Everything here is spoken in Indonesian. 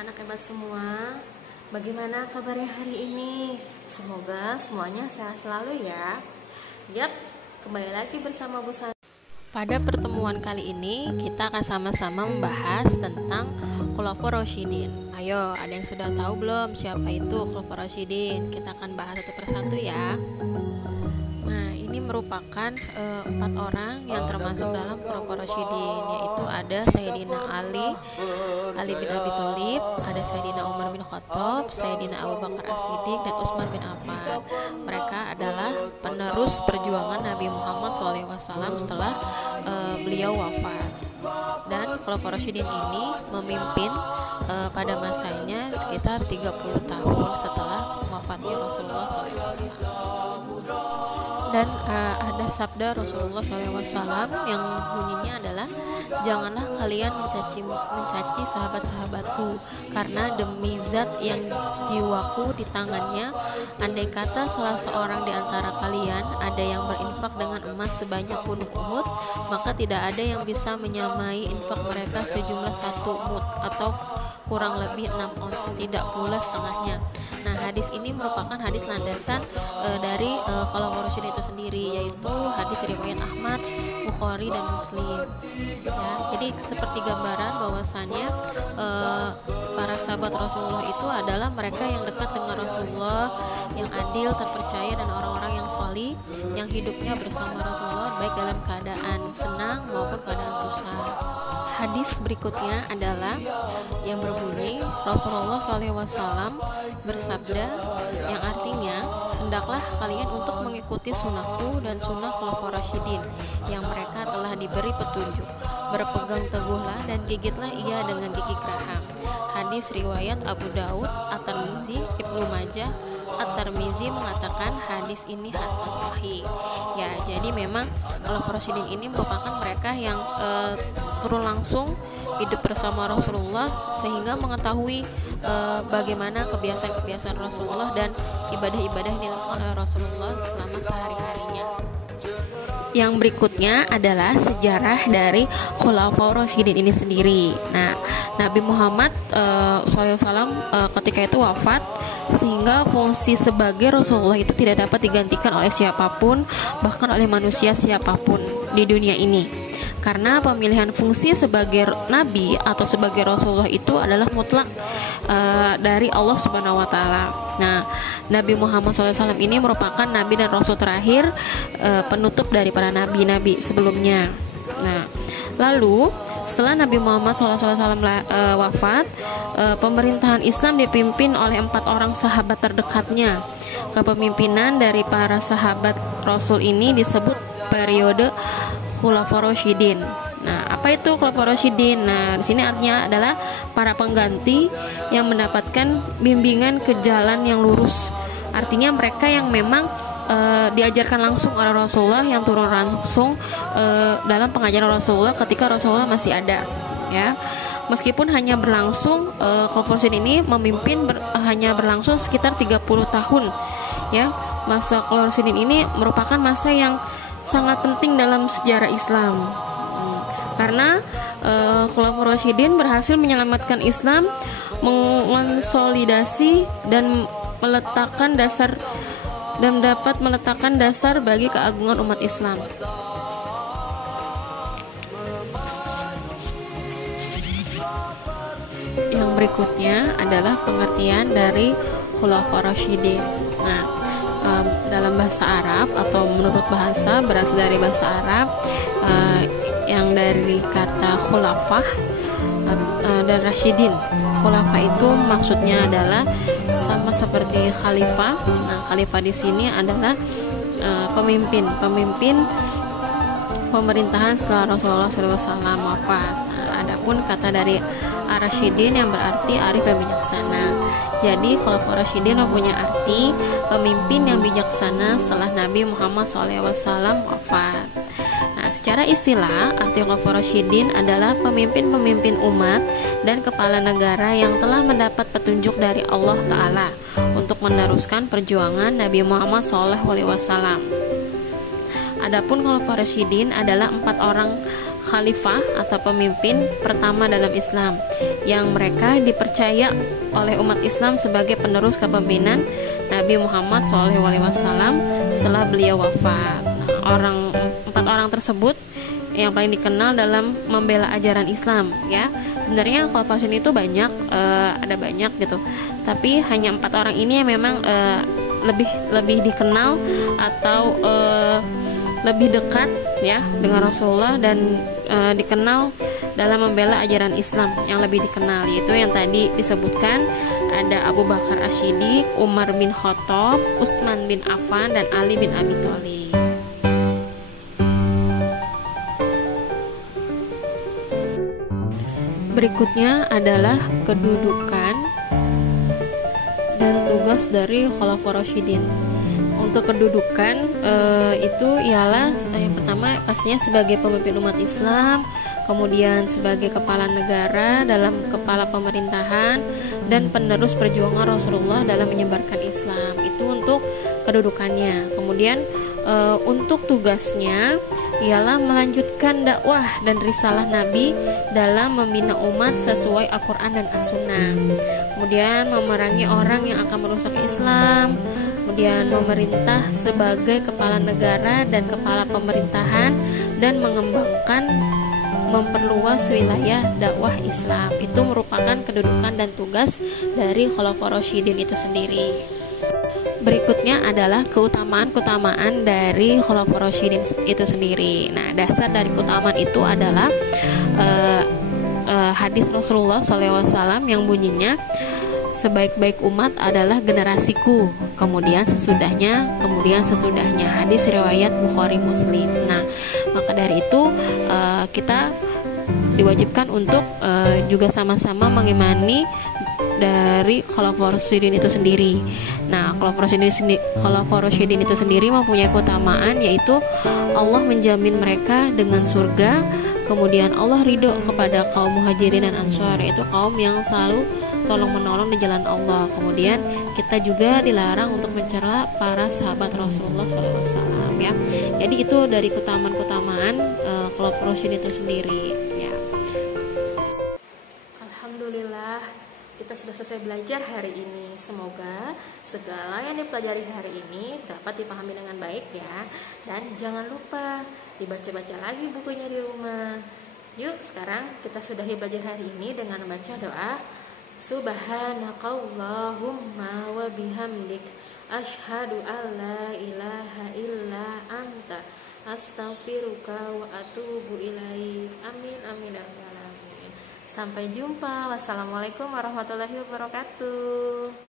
anak-anak hebat semua. Bagaimana kabarnya hari ini? Semoga semuanya sehat selalu ya. Yap, kembali lagi bersama Bu Sani. Pada pertemuan kali ini kita akan sama-sama membahas tentang Khulafaur Rasyidin. Ayo, ada yang sudah tahu belum siapa itu Khulafaur Rasyidin? Kita akan bahas satu persatu ya. Nah, ini merupakan 4 orang yang termasuk dalam Khulafaur Rasyidin, yaitu ada Sayyidina Ali bin Abi Thalib, ada Sayyidina Umar bin Khattab, Sayyidina Abu Bakar As-Siddiq, dan Utsman bin Affan. Mereka adalah penerus perjuangan Nabi Muhammad SAW setelah beliau wafat. Dan Khulafaur Rasyidin ini memimpin pada masanya sekitar 30 tahun setelah wafatnya Rasulullah SAW. Dan ada sabda Rasulullah SAW yang bunyinya adalah, janganlah kalian mencaci sahabat-sahabatku, karena demi zat yang jiwaku di tangannya, andai kata salah seorang di antara kalian ada yang berinfak dengan emas sebanyak gunung Uhud, maka tidak ada yang bisa menyamai infak mereka sejumlah 1 mud atau kurang lebih 6 ons, tidak pula setengahnya. Nah, hadis ini merupakan hadis landasan dari Khulafaur Rasyidin itu sendiri, yaitu hadis riwayat Ahmad, Bukhari, dan Muslim. Ya, jadi seperti gambaran bahwasannya para sahabat Rasulullah itu adalah mereka yang dekat dengan Rasulullah, yang adil, terpercaya, dan orang-orang yang sholih, yang hidupnya bersama Rasulullah baik dalam keadaan senang maupun keadaan susah. Hadis berikutnya adalah yang berbunyi, Rasulullah SAW bersabda, yang artinya, hendaklah kalian untuk mengikuti sunnahku dan sunnah Khulafaur Rasyidin yang mereka telah diberi petunjuk. Berpegang teguhlah dan gigitlah ia dengan gigi geraham. Hadis riwayat Abu Daud, At-Tirmizi, Ibnu Majah. At-Tirmizi mengatakan hadis ini hasan sahih. Ya, jadi memang Khulafaur Rasyidin ini merupakan mereka yang turun langsung hidup bersama Rasulullah sehingga mengetahui bagaimana kebiasaan-kebiasaan Rasulullah dan ibadah-ibadah yang dilakukan oleh Rasulullah selama sehari-harinya. Yang berikutnya adalah sejarah dari Khulafaur Rasyidin ini sendiri. Nah, Nabi Muhammad SAW ketika itu wafat, sehingga fungsi sebagai Rasulullah itu tidak dapat digantikan oleh siapapun, bahkan oleh manusia siapapun di dunia ini. Karena pemilihan fungsi sebagai nabi atau sebagai Rasulullah itu adalah mutlak dari Allah Subhanahu wa taala. Nah, Nabi Muhammad SAW ini merupakan nabi dan rasul terakhir, penutup dari para nabi-nabi sebelumnya. Nah, lalu setelah Nabi Muhammad SAW wafat, pemerintahan Islam dipimpin oleh 4 orang sahabat terdekatnya. Kepemimpinan dari para sahabat Rasul ini disebut periode Khulafaur Rasyidin. Nah, apa itu Khulafaur Rasyidin? Nah, di sini artinya adalah para pengganti yang mendapatkan bimbingan ke jalan yang lurus. Artinya mereka yang memang diajarkan langsung oleh Rasulullah, yang turun langsung dalam pengajaran Rasulullah ketika Rasulullah masih ada, ya. Meskipun hanya berlangsung Khulafaur Rasyidin ini memimpin hanya berlangsung sekitar 30 tahun, ya. Masa Khulafaur Rasyidin ini merupakan masa yang sangat penting dalam sejarah Islam, karena Khulafaur Rasyidin berhasil menyelamatkan Islam, mengonsolidasi dan meletakkan dasar dan dapat meletakkan dasar bagi keagungan umat Islam. Yang berikutnya adalah pengertian dari Khulafaur Rasyidin. Nah, dalam bahasa Arab atau menurut bahasa, berasal dari bahasa Arab yang dari kata khulafah dan rasyidin. Khulafah itu maksudnya adalah sama seperti khalifah. Nah, khalifah di sini adalah pemimpin pemerintahan setelah Rasulullah SAW wafat. Nah, adapun kata dari Ar-Rasyidin yang berarti arif dan bijaksana. Jadi Khulafaur Rasyidin mempunyai arti pemimpin yang bijaksana setelah Nabi Muhammad SAW wafat. Nah, secara istilah, arti Khulafaur Rasyidin adalah pemimpin-pemimpin umat dan kepala negara yang telah mendapat petunjuk dari Allah Ta'ala untuk meneruskan perjuangan Nabi Muhammad SAW. Adapun Khulafaur Rasyidin adalah 4 orang khalifah atau pemimpin pertama dalam Islam yang mereka dipercaya oleh umat Islam sebagai penerus kepemimpinan Nabi Muhammad SAW setelah beliau wafat. Nah, 4 orang tersebut yang paling dikenal dalam membela ajaran Islam ya. Sebenarnya Khulafaur Rasyidin itu banyak, ada banyak gitu. Tapi hanya 4 orang ini yang memang lebih dikenal atau lebih dekat ya dengan Rasulullah dan dikenal dalam membela ajaran Islam yang lebih dikenal, yaitu yang tadi disebutkan ada Abu Bakar As-Siddiq, Umar bin Khattab, Utsman bin Affan, dan Ali bin Abi Thalib. Berikutnya adalah kedudukan dan tugas dari Khulafaur Rasyidin. Untuk kedudukan itu ialah yang pertama pastinya sebagai pemimpin umat Islam, kemudian sebagai kepala negara dalam kepala pemerintahan, dan penerus perjuangan Rasulullah dalam menyebarkan Islam. Itu untuk kedudukannya. Kemudian untuk tugasnya ialah melanjutkan dakwah dan risalah Nabi dalam membina umat sesuai Al-Quran dan As-Sunnah. Kemudian memerangi orang yang akan merusak Islam. Kemudian memerintah sebagai kepala negara dan kepala pemerintahan dan mengembangkan memperluas wilayah dakwah Islam. Itu merupakan kedudukan dan tugas dari Khulafaur Rasyidin itu sendiri. Berikutnya adalah keutamaan-keutamaan dari Khulafaur Rasyidin itu sendiri. Nah, dasar dari keutamaan itu adalah hadis Rasulullah SAW yang bunyinya, sebaik-baik umat adalah generasiku, kemudian sesudahnya, hadis riwayat Bukhari Muslim. Nah, maka dari itu kita diwajibkan untuk juga sama-sama mengimani dari Khulafaur Rasyidin itu sendiri. Nah, Khulafaur Rasyidin itu sendiri mempunyai keutamaan, yaitu Allah menjamin mereka dengan surga. Kemudian Allah ridho kepada kaum Muhajirin dan Ansar, yaitu kaum yang selalu tolong menolong di jalan Allah. Kemudian kita juga dilarang untuk mencela para sahabat Rasulullah SAW ya. Jadi itu dari keutamaan-keutamaan Khulafaur Rasyidin itu sendiri ya. Alhamdulillah kita sudah selesai belajar hari ini. Semoga segala yang dipelajari hari ini dapat dipahami dengan baik ya. Dan jangan lupa dibaca-baca lagi bukunya di rumah. Yuk sekarang kita sudahi belajar hari ini dengan membaca doa Subhanakallahumma wa bihamdik asyhadu an la ilaha illa anta astaghfiruka wa atubu ilaik. Amin amin ya rabbal alamin. Sampai jumpa. Wassalamualaikum warahmatullahi wabarakatuh.